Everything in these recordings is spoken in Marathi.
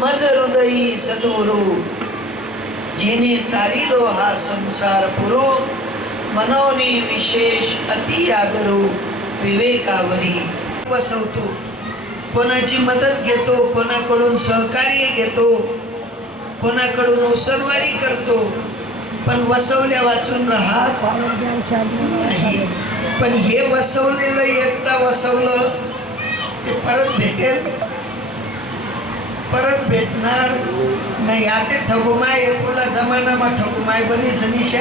मज हृदयी सद्गुरु जिने तारिलो हा संसार पुरो मनवणे विशेष अति आदरू विवेकावरी. वसवतो कोणाची मदत घेतो कोणाकडून सहकार्य घेतो कोणाकडून उसरवारी करतो पण वसवल्या वाचून राहत नाही. पण हे वसवलेलं एकदा वसवलं ते परत भेटेल. परत भेटणार नाही. आता ठगुमाय एकोला जमानामा ठगुमाय बनी सनिशा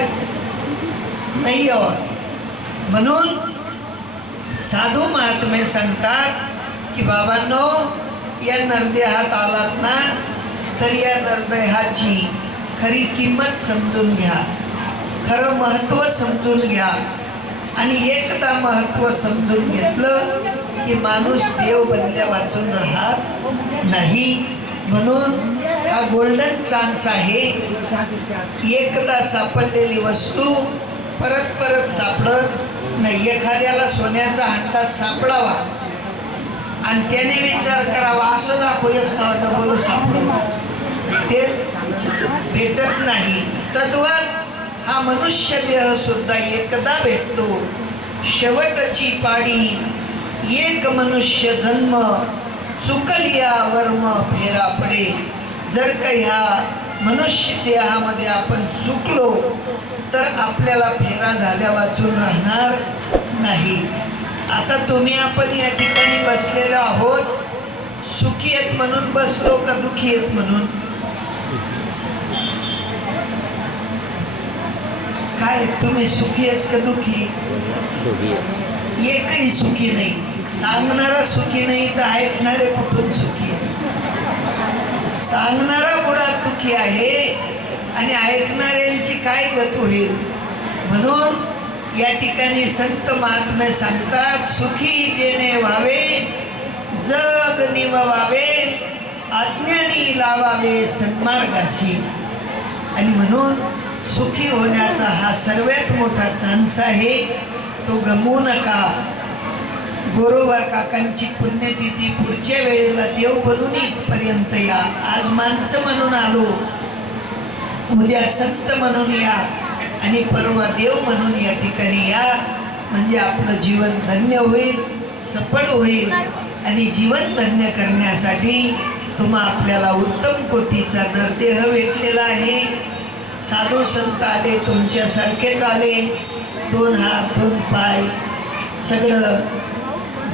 नाही यावा म्हणून साधू महात्मे सांगतात की बाबांनो या नरदेहात आलात ना तर या नरदेहाची खरी किंमत समजून घ्या. खरं महत्त्व समजून घ्या. आणि एकदा महत्त्व समजून घेतलं की माणूस देव बनल्या वाचून राहत नाही. म्हणून हा गोल्डन चान्स आहे. एकदा सापडलेली वस्तू परत परत सापडत नाही. एखाद्याला सोन्याचा हंडा सापडावा आणि त्याने विचार करावा असं दाखव एक डबल ते भेटत नाही. तद्वत हा मनुष्य देह सुद्धा एकदा भेटतो. शेवटची पाडी एक मनुष्य जन्म चुकलिया वर्म फेरा पडे. जर का ह्या मनुष्य देहामध्ये आपण चुकलो तर आपल्याला फेरा झाल्या वाचून राहणार नाही. आता तुम्ही आपण या ठिकाणी बसलेलो आहोत. सुखी आहेत म्हणून बसलो का दुखी आहेत म्हणून? काय तुम्ही सुखी आहेत का दुखी? एकही सुखी नाही. सांगणारा सुखी नाही तर ऐकणारे कुठून सुखी आहे? सांगणारा मुळात दुखी आहे आणि ऐकणाऱ्यांची काय गत होईल? म्हणून या ठिकाणी संत महात्मे सांगतात सुखी जेणे व्हावे जग निववावे अज्ञानी लावावे सन्मार्गाशी. आणि म्हणून सुखी होण्याचा हा सर्वात मोठा चान्स आहे तो गमवू नका. गोरोबा काकांची पुण्यतिथी पुढच्या वेळेला देव बनून इथपर्यंत या. आज माणसं म्हणून आलो उद्या संत म्हणून या आणि परवा देव म्हणून या ठिकाणी या. म्हणजे आपलं जीवन धन्य होईल सफळ होईल आणि जीवन धन्य करण्यासाठी तुम्हा आपल्याला उत्तम कोटीचा नरदेह भेटलेला आहे. साधू संत आले तुमच्यासारखेच आले. दोन हात दोन पाय सगळं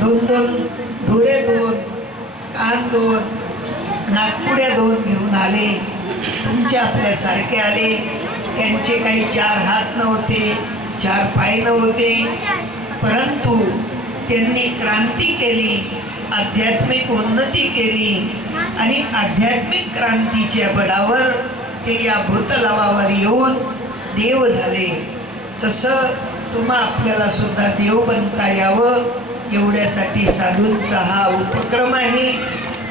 दोन दोन डोळे दोन कान दोन नागपुड्या दोन घेऊन आले. तुमच्या आपल्यासारखे आले. त्यांचे काही चार हात नव्हते चार पाय नव्हते. परंतु त्यांनी क्रांती केली आध्यात्मिक उन्नती केली. आणि आध्यात्मिक क्रांतीच्या बळावर ते या भूतलावावर येऊन देव झाले. तसं तुम्हा आपल्याला सुद्धा देव बनता यावं. एवढ्यासाठी साधूंचा हा उपक्रम आहे.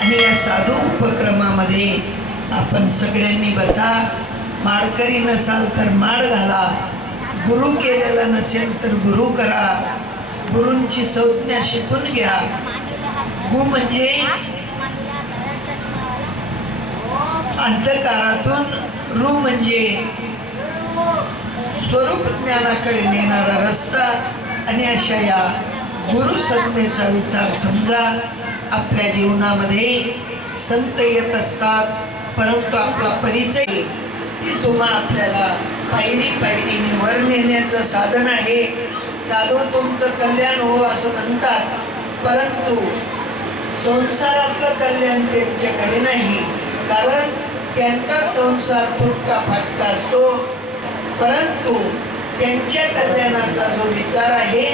आणि या साधू उपक्रमामध्ये आपण सगळ्यांनी बसा. माडकरी नसाल तर माड घाला. गुरु केलेला नसेल तर गुरु करा. गुरूंची संज्ञा शिकून घ्या. गु म्हणजे अंधकारातून रु म्हणजे स्वरूप ज्ञानाकडे नेणारा रस्ता. आणि अशा या गुरु संज्ञेचा विचार समजा आपल्या जीवनामध्ये संत येत असतात परंतु आपला परिचय हे तुम्हा आपल्याला पायरी पायरीने वर नेण्याचं साधन आहे. साधू तुमचं कल्याण हो असं म्हणतात परंतु संसारातलं कल्याण त्यांच्याकडे नाही कारण त्यांचा संसार फुटका फाटका असतो. परंतु त्यांच्या कल्याणाचा जो विचार आहे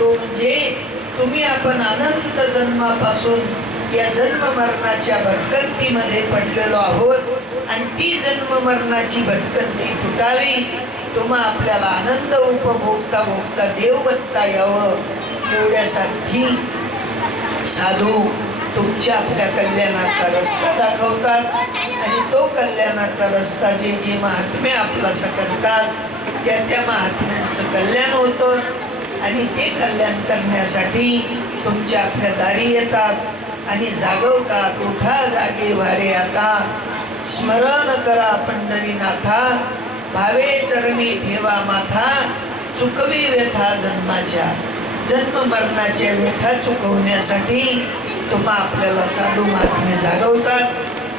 तो म्हणजे तुम्ही आपण अनंत जन्मापासून या जन्म मरणाच्या भटकंतीमध्ये पडलेलो आहोत. आणि ती जन्म मरणाची भटकंती फुटावी. तुम्हा आपल्याला आनंद उपभोगता भोगता देव बघता यावं. एवढ्यासाठी साधू तुमच्या आपल्या कल्याणाचा रस्ता दाखवतात. आणि तो कल्याणाचा रस्ता जे जे महात्मे आपला सकलतात त्या त्या महात्म्यांचं कल्याण होतं. आणि ते कल्याण करण्यासाठी तुमच्या आपल्या दारी येतात आणि जागवतात. उठा जागे वारे आता. स्मरण करा पंढरीनाथा. भावे चरणी ठेवा माथा. चुकवी व्यथा जन्माच्या. जन्म मरणाच्या व्यथा चुकवण्यासाठी तुम्हा आपल्याला साधू महात्मे जागवतात.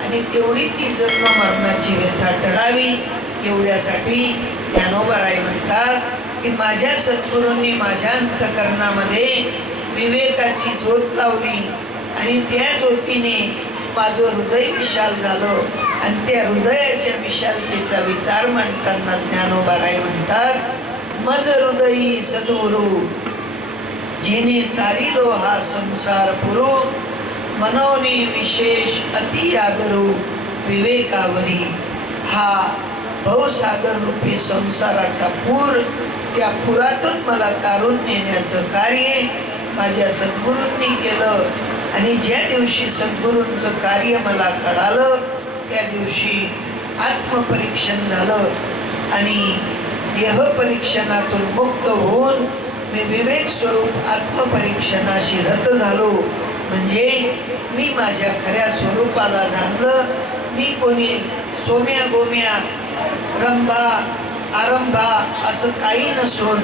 आणि तेवढी ती जन्म मरणाची व्यथा टळावी एवढ्यासाठी ज्ञानोबाराय म्हणतात की माझ्या सद्गुरूंनी माझ्या अंतकरणामध्ये विवेकाची ज्योत लावली आणि त्या ज्योतीने माझं हृदय विशाल झालं. आणि त्या हृदयाच्या विशालतेचा विचार म्हणताना ज्ञानोबाराय म्हणतात मज हृदयी सद्गुरू जिने तारिलो हा संसार पुरू मनोनी विशेष अति आदरू विवेकावरी हा भवसागर रूपी संसाराचा पूर त्या पुरातून मला तारून नेण्याचं कार्य माझ्या सद्गुरूंनी केलं. आणि ज्या दिवशी सद्गुरूंचं कार्य मला कळालं त्या दिवशी आत्मपरीक्षण झालं. आणि देहपरीक्षणातून मुक्त होऊन मी विवेक स्वरूप आत्मपरीक्षणाशी रत झालो. म्हणजे मी माझ्या खऱ्या स्वरूपाला जाणलं. मी कोणी सोम्या गोम्या रंभा आरंभा असं काही नसून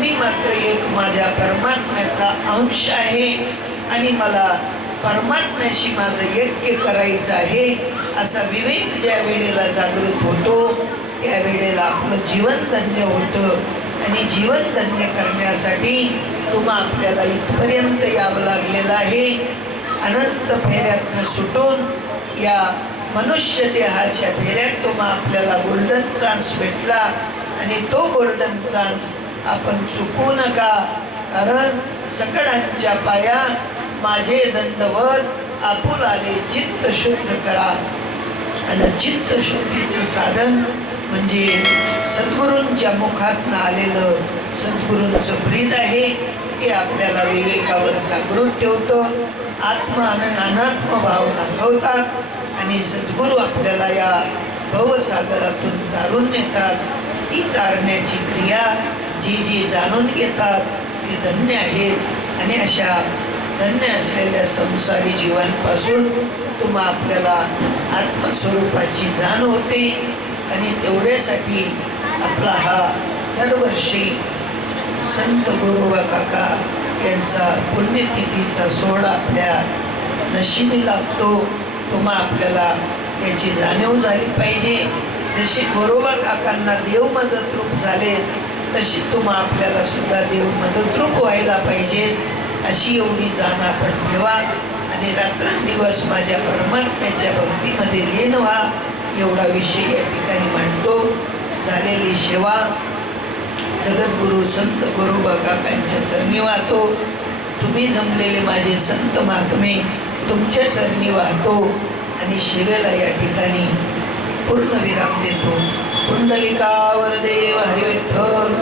मी मात्र एक माझ्या परमात्म्याचा अंश आहे. आणि मला परमात्म्याशी माझं यज्ञ करायचं आहे असा विवेक ज्या वेळेला जागृत होतो त्या वेळेला आपलं जीवन धन्य होतं. आणि जीवन धन्य करण्यासाठी तुम्हा आपल्याला इथपर्यंत यावं लागलेलं आहे. अनंत फेऱ्यातनं सुटून या मनुष्य देहाच्या फेऱ्यात तुम्हा आपल्याला गोल्डन चान्स भेटला. आणि तो गोल्डन चान्स आपण चुकू नका. कारण सकडांच्या पाया माझे दंडवत आपुल आले. चित्त शुद्ध करा. आणि चित्त शुद्धीचं साधन म्हणजे सद्गुरूंच्या मुखातनं आलेलं सद्गुरूंचं ब्रीद आहे. ते आपल्याला विवेकावर जागृत ठेवतो. आत्म आणि अनात्म भाव दाखवतात आणि सद्गुरू आपल्याला या भवसागरातून तारून नेतात. ती तारण्याची क्रिया जी जी जाणून घेतात ती धन्य आहेत. आणि अशा धन्य असलेल्या संसारी जीवांपासून तुम्हा आपल्याला आत्मस्वरूपाची जाण होते. आणि तेवढ्यासाठी आपला हा दरवर्षी संत गोरोबा काका यांचा पुण्यतिथीचा सोहळा आपल्या नशिबी लागतो. तुम्हा आपल्याला याची जाणीव झाली पाहिजे. जशी गोरोबा काकांना देव मदतरूप झाले तशी तुम्हा आपल्याला सुद्धा देव मदतरूप व्हायला पाहिजे. अशी एवढी जाण आपण ठेवा आणि रात्रंदिवस माझ्या परमात्म्याच्या भक्तीमध्ये लीन व्हा. एवढा विषय या ठिकाणी मांडतो. झालेली सेवा जगद्गुरु संत गुरुबा काकांच्या चरणी वाहतो. तुम्ही जमलेले माझे संत महात्मे तुमच्या चरणी वाहतो. आणि शिरेला या ठिकाणी पूर्ण विराम देतो. पुंडलिकावर देव हरिविठ्ठल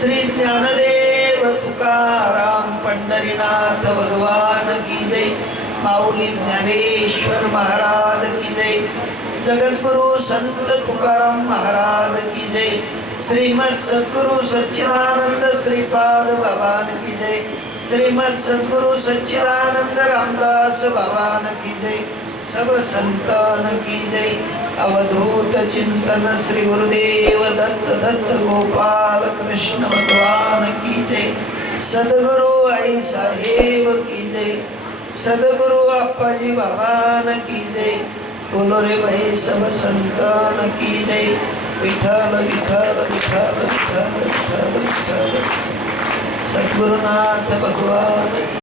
श्री ज्ञानदेव तुकाराम पंढरीनाथ भगवान की जय. माऊली ज्ञानेश्वर महाराज की जय. जगद्गुरु संत तुकाराम महाराज की जय. श्रीमद सद्गुरु सच्चिदानंद श्रीपाद भगवान की जय। श्रीमद सद्गुरु सच्चिदानंद रामदास भगवान की जय। सब संतान की जय। अवधूत चिंतन श्री गुरुदेव दत्त दत्त गोपाल कृष्ण भगवान की जय। सद्गुरु आई साहेब की जय। सद्गुरु अप्पाजी भगवान की जय। बोलो रे भाई सब संतान की जय। विठ्ठल विठ्ठल विठ्ठल विठ्ठल विठ्ठल विठ्ठल सद्गुरुनाथ भगवान